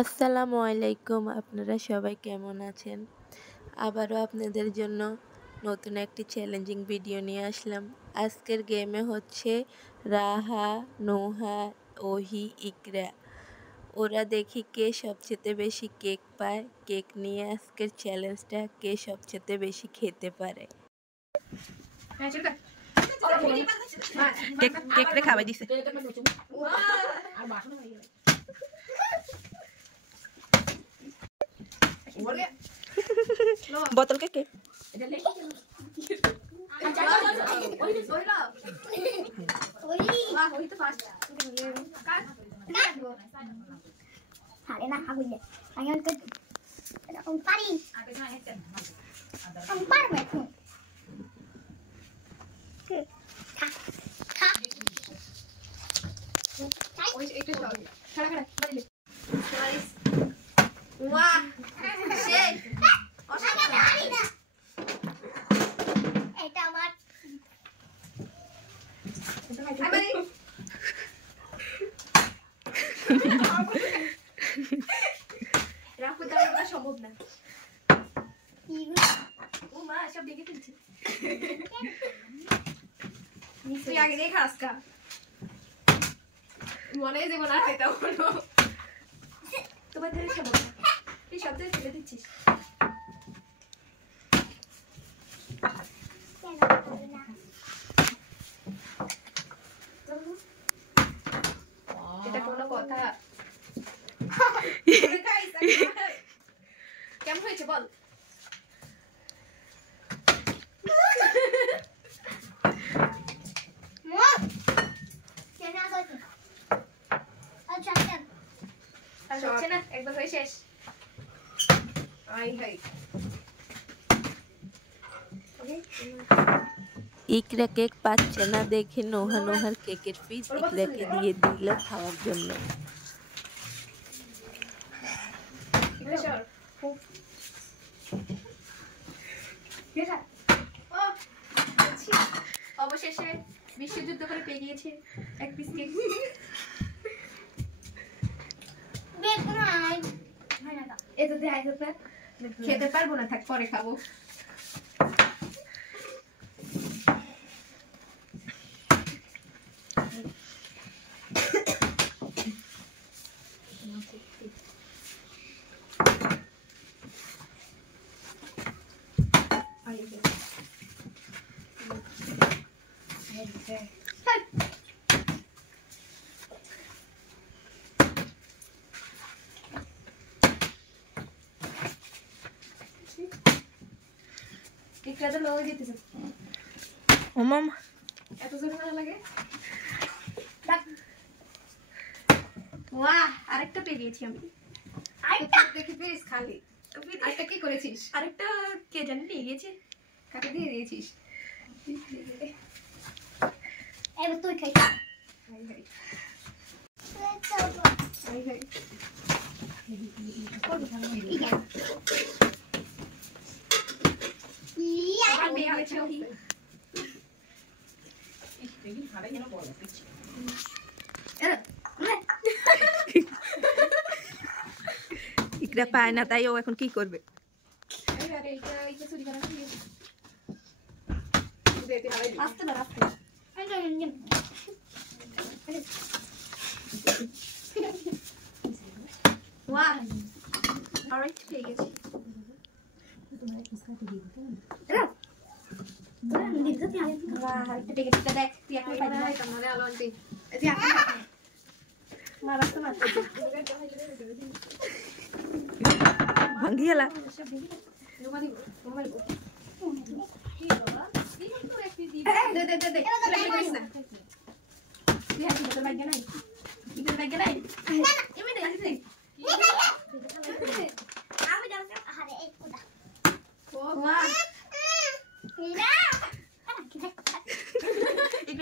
আসসালামু আলাইকুম, আপনারা সবাই কেমন আছেন? আবারও আপনাদের জন্য নতুন একটি চ্যালেঞ্জিং ভিডিও নিয়ে আসলাম। আজকের গেমে হচ্ছে রাহা, নোহা, ওহি, ইকরা। ওরা দেখি কে সবচেয়ে বেশি কেক পায়। কেক নিয়ে আজকের চ্যালেঞ্জটা, কে সবচেয়ে বেশি খেতে পারে। কেক খাওয়াই দিছে। बोतल के वाह সম্ভব না ও মা সব দেখে ফেলছে তুই আগে দেখে আসকা মনে যে মনে হয় তা হলো তোমার ধরে সম্ভব না এই শব্দ ফেলে দিচ্ছিস এটা কোনো কথা কেমন হয়েছে বল হচ্ছে না একবার হয়ে শেষ ইকরা কেক পাচ্ছে না দেখে নোহার কেকের পিস ইকরাকে দিয়ে দিল খাওয়ার জন্য। অবশেষে বিশ্বযুদ্ধ করে পেয়ে গিয়েছে এক পিস কেক খেতে পারবো না থাক পরে খাবো ইকরাতে লোক যেতেছে ও মামা এত জোরে না লাগে ওয়াহ আরেকটা পেয়ে গেছি আমি আরেকটা দেখি প্লিজ খালি আরেকটা কি করেছিস আরেকটা কে জানি নিয়ে গেছে কাকে দিয়ে দিয়েছিস এবার তুই খাই হাই হাই হাই হাই ইকরা পায় না তাই ও এখন কি করবে? ভাঙ্গিয়ালা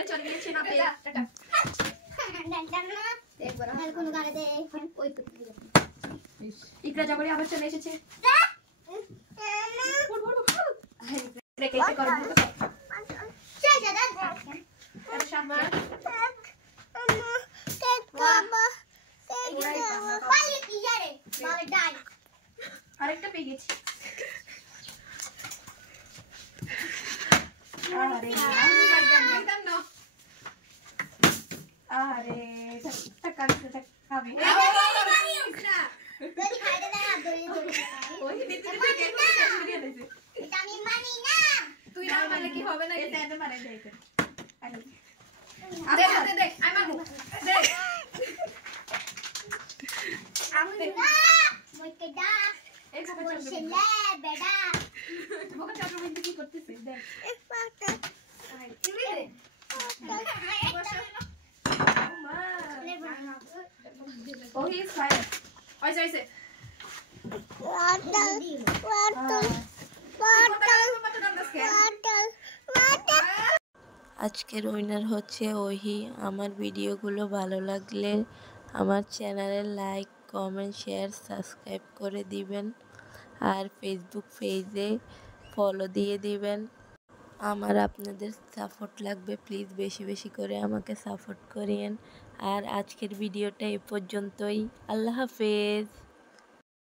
চলে গিয়েছে না ইকরা জগরে আবার চলে এসেছে পেয়ে গেছি। আরে একদম না। আরে টাকা দিতে খাবে। তুই খাইতে দে না দড়ি দড়ি। ওই দিতে দিতে এটা আমি মানি না। তুই না মানে কি হবে না? এটা এনে মারাই দেয় এটা। আরে দে হাতে দে, আই মারবো। দে। আমি না। মইকে দা। এই বোকা চন্দ্র। বসলে বেডা। বোকা চন্দ্র বিন্দু কি করতেছিস? দে। তুমি দে। Oh, he is fine. Oise, oise. আজকের উইনার হচ্ছে ওহি। আমার ভিডিওগুলো ভালো লাগলে আমার চ্যানেলে লাইক, কমেন্ট, শেয়ার, সাবস্ক্রাইব করে দিবেন। আর ফেসবুক পেজে ফলো দিয়ে দিবেন। আমার আপনাদের সাপোর্ট লাগবে, প্লিজ বেশি বেশি করে আমাকে সাপোর্ট করিয়েন। আর আজকের ভিডিওটা এ পর্যন্তই। আল্লাহ হাফেজ।